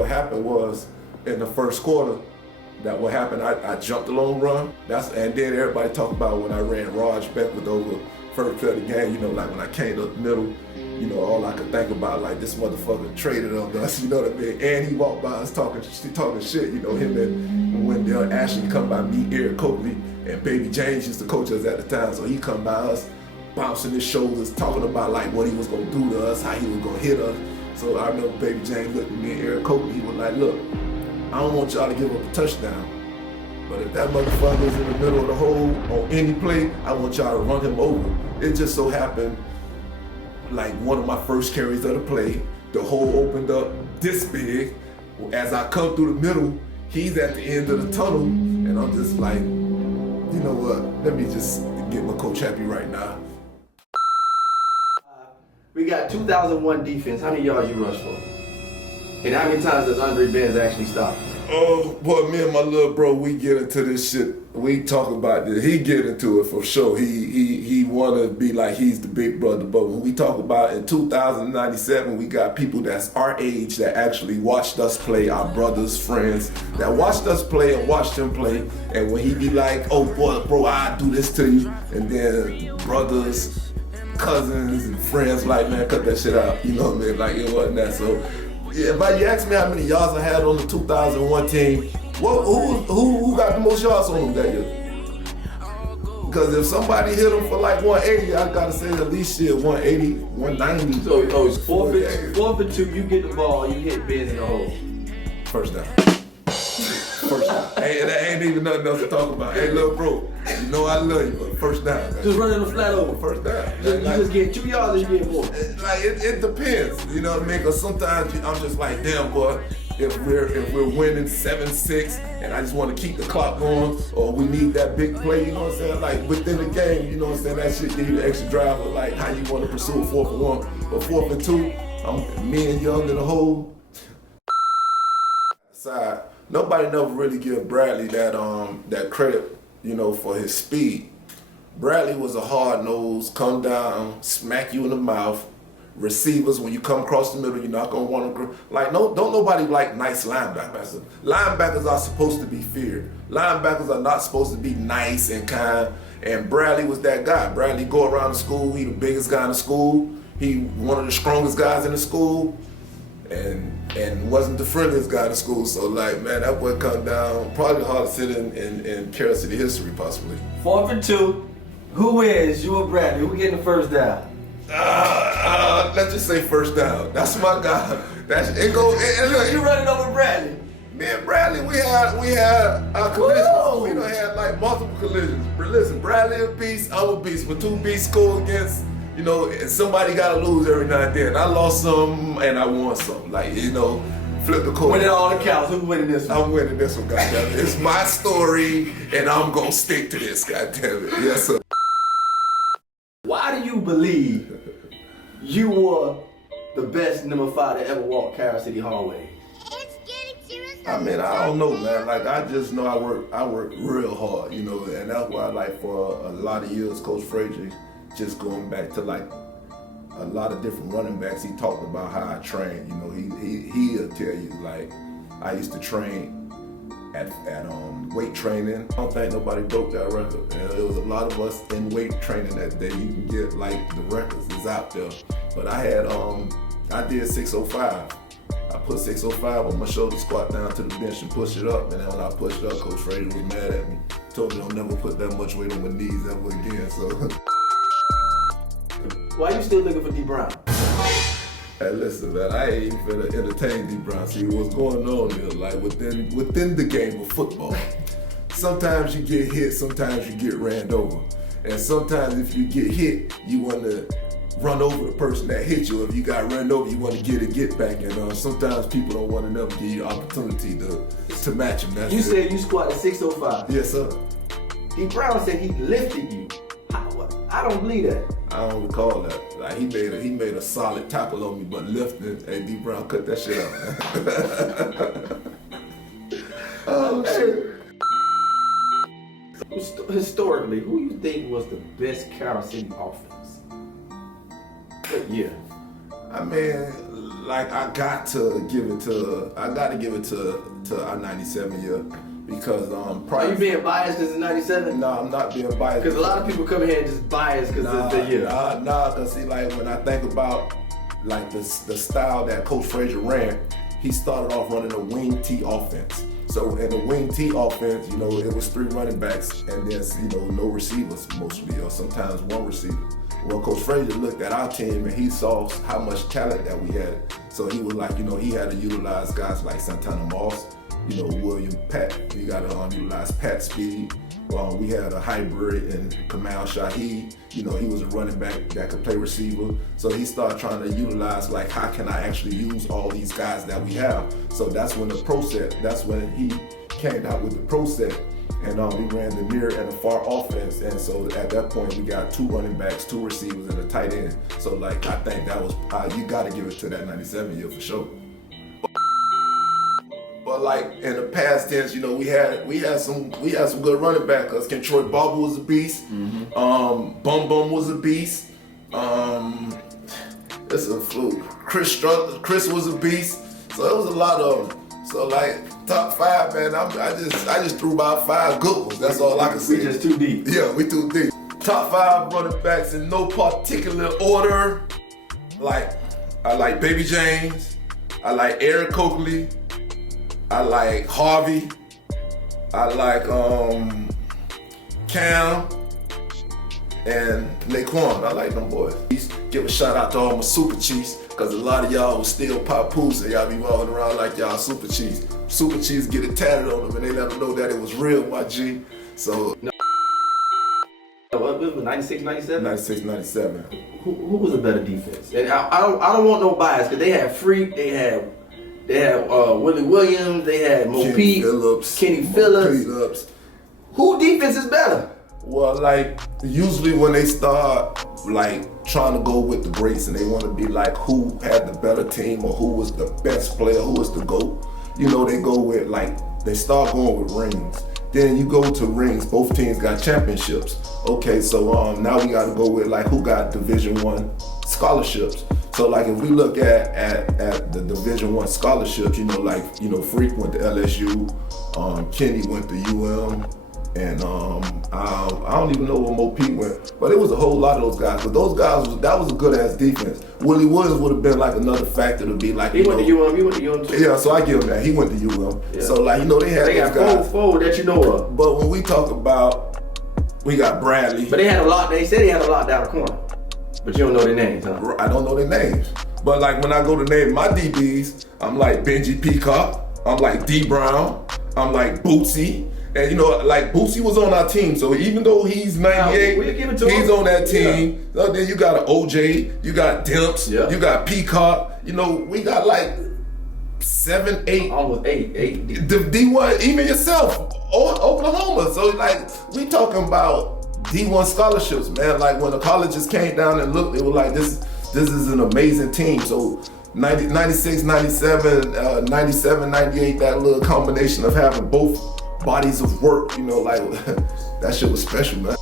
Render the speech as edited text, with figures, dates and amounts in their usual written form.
what happened was in the first quarter, that what happened, I jumped the long run. And then everybody talked about when I ran Raj Beckwith over first play of the game, you know, like when I came up the middle, you know, all I could think about, like, this motherfucker traded on us, you know what I mean? And he walked by us talking shit, you know, him and Wendell Ashley come by me, Eric Coakley, and Baby James used to coach us at the time, so he come by us, bouncing his shoulders, talking about like what he was gonna do to us, how he was gonna hit us. So I remember Baby James looked at me and Eric Coakley, he was like, look, I don't want y'all to give up a touchdown, but if that motherfucker is in the middle of the hole on any play, I want y'all to run him over. It just so happened, like one of my first carries of the play, the hole opened up this big. As I come through the middle, he's at the end of the tunnel, and I'm just like, you know what, let me just get my coach happy right now. We got 2001 defense. How many yards you rush for? And how many times does Andre Benz actually stop? Oh, boy, me and my little bro, we get into this shit. We talk about this. He get into it for sure. He want to be like he's the big brother. But when we talk about in 2097, we got people that's our age that actually watched us play, our brothers, friends, that watched us play and watched him play. And when he be like, oh, boy, bro, I'll do this to you. And then brothers, cousins, and friends like, man, cut that shit out. You know what I mean? Like, it wasn't that. So, yeah, if you ask me how many yards I had on the 2001 team, who got the most yards on them that year? Because if somebody hit them for like 180, I gotta say at least shit 180, 190. So it's 4 for 2, you get the ball, you hit Benz in the hole. First down. First down. Hey, that ain't even nothing else to talk about. Hey, little bro, you know I love you, but first down. Man. Just running the flat over. First down. You just get 2 yards or you get more. Like it depends, you know what I mean? Because sometimes I'm just like, damn boy, if we're winning 7-6 and I just want to keep the clock going, or we need that big play, you know what I'm saying? Like within the game, you know what I'm saying? That shit give you the extra drive of like how you want to pursue a 4th and 1. But 4th and 2, I'm me and Young in the hole. Side. Nobody never really give Bradley that credit, you know, for his speed. Bradley was a hard nose, come down, smack you in the mouth. Receivers, when you come across the middle, you're not gonna want to like don't nobody like nice linebackers. Linebackers are supposed to be feared. Linebackers are not supposed to be nice and kind. And Bradley was that guy. Bradley go around the school. He the biggest guy in the school. He one of the strongest guys in the school. And wasn't the friendliest guy in school, so like, man, that boy come down, probably the hardest hit in Carroll City history, possibly. 4 for 2, who wins, you or Bradley? Who getting the first down? Let's just say first down. That's my guy. Look, You running over Bradley? Me and Bradley, we had our collisions. Whoa. We done had like multiple collisions. But listen, Bradley a beast, I'm a beast. When 2 beasts go against, you know, somebody gotta lose every now and then. I lost some and I won some. Like, you know, flip the coin. Winning all the counts. Who's winning this one? I'm winning this one, goddammit. It's my story and I'm gonna stick to this, goddammit. Yes, sir. Why do you believe you were the best number 5 to ever walk Carroll City hallways? I mean, I don't know, man. Like, I just know I work real hard, you know, and that's why, like, for a lot of years, Coach Frazier, just going back to like a lot of different running backs, he talked about how I train. You know, he'll tell you, like, I used to train at weight training. I don't think nobody broke that record. And there was a lot of us in weight training that day. You can get like the records is out there. But I did 605. I put 605 on my shoulder, squat down to the bench and push it up. And then when I pushed up, Coach Frazier was mad at me. Told me I'll never put that much weight on my knees ever again. So. Why you still looking for D. Brown? Hey, listen, man, I ain't even finna entertain D. Brown. See, what's going on here, like within the game of football, sometimes you get hit, sometimes you get ran over. And sometimes if you get hit, you want to run over the person that hit you. If you got run over, you want to get back. And sometimes people don't want to never give you the opportunity to match them. That's you it. said you squatted 605. Yes, sir. D. Brown said he lifted you. I don't believe that. I don't recall that. Like, he made a solid tackle on me, but lifting, hey, D. Brown, cut that shit out, man. Oh, shit. Historically, who you think was the best Carroll City offense? What year? I mean, like I got to give it to our '97 year because Are you being biased because it's '97? No, I'm not being biased. Because a lot of people come here and just biased because it's the year. Cause see, like when I think about like the style that Coach Frazier ran, he started off running a wing T offense. So in the wing T offense, you know, it was 3 running backs and then, you know, no receivers mostly, or sometimes 1 receiver. Well, Coach Frazier looked at our team and he saw how much talent that we had. So he was like, you know, he had to utilize guys like Santana Moss, you know, William Pat. We got to utilize Pat Speed. We had a hybrid in Kamal Shaheed. You know, he was a running back that could play receiver. So he started trying to utilize, like, how can I actually use all these guys that we have? So that's when that's when he came out with the pro set. And we ran the near and the far offense. And so at that point, we got 2 running backs, 2 receivers, and a tight end. So, like, I think that was, you got to give it to that '97 year for sure. But like in the past tense, you know, we had some good running backs. Cause Kentroy Barber was a beast. Bum Bum was a beast. It's a fluke. Chris was a beast. So it was a lot of them. So like top 5, man. I just threw about 5 good ones. That's all I can say. We just too deep. Yeah, we too deep. Top 5 running backs in no particular order. Like I like Baby James. I like Eric Coakley. I like Harvey. I like Cam and Naquan. I like them boys. Give a shout out to all my Super Chiefs, because a lot of y'all was still papoose and y'all be walking around like y'all Super Chiefs. Super Chiefs get it tatted on them and they let them know that it was real, my G. So. What was it, 96, 97? 96, 97. Who was a better defense? And I don't want no bias, because they had Freak, they had Willie Williams, they had Kenny Phillips. Who defense is better? Well, like usually when they start like trying to go with the greats and they want to be like who had the better team or who was the best player, who was the GOAT, you know, they go with like, they start going with rings. Then you go to rings, both teams got championships. Okay, so now we got to go with like who got Division I scholarships. So like if we look at the Division I scholarships, you know, like, you know, Freak went to LSU, Kenny went to UM, and I don't even know where Mo Pete went, but it was a whole lot of those guys. But those guys, that was a good ass defense. Willie Williams would have been like another factor to be like. He went to UM too. Yeah, so I give him that. He went to UM. Yeah. So like, you know, they had those guys. Four that you know of. But when we talk about, we got Bradley. But they had a lot. They said they had a lot down the corner. But you don't know their names, huh? I don't know their names. But like when I go to name my DBs, I'm like Benji Peacock, I'm like D Brown, I'm like Bootsy. And you know, like Bootsy was on our team, so even though he's 98, he's on that team. Yeah. So then you got an OJ, you got Dimps, you got Peacock. You know, we got like 7, 8. Almost 8. D1, even yourself, Oklahoma. So like, we talking about D1 scholarships, man. Like when the colleges came down and looked, they were like, this is an amazing team. So 96, 97, 97, 98, that little combination of having both bodies of work, you know, like that shit was special, man.